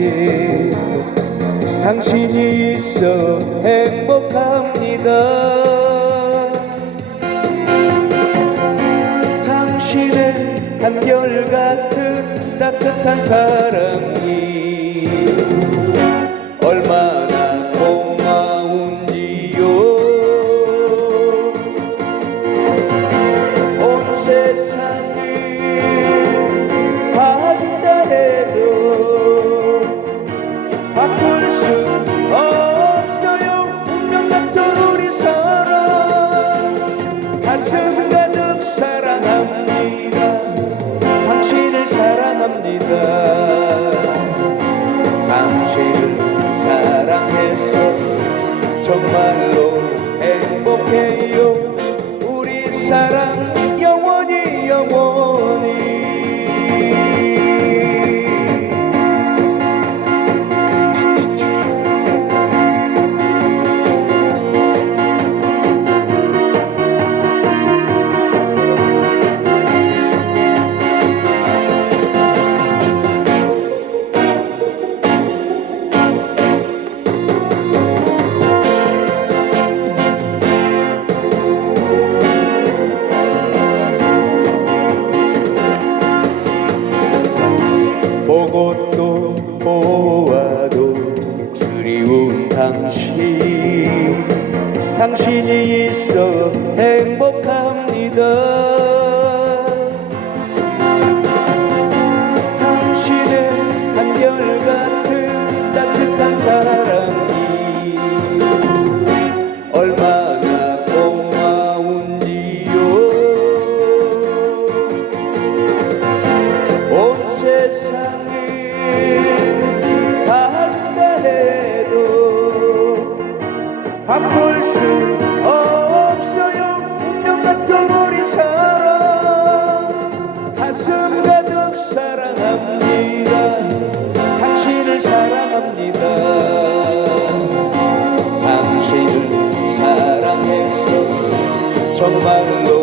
당신 당신이 있어 행복합니다. 당신의 한결같은 따뜻한 사랑이 가슴 가득 사랑합니다. 당신을 사랑합니다. 당신을 사랑해서 정말로 행복해요. 우리 사랑 보고 또 보아도 그리운 당신 당신이 있어 행복합니다. 바꿀 수 없어요. 운명 같은 우리 사랑 가슴 가득 사랑합니다. 당신을 사랑합니다. 당신을 사랑해서 정말로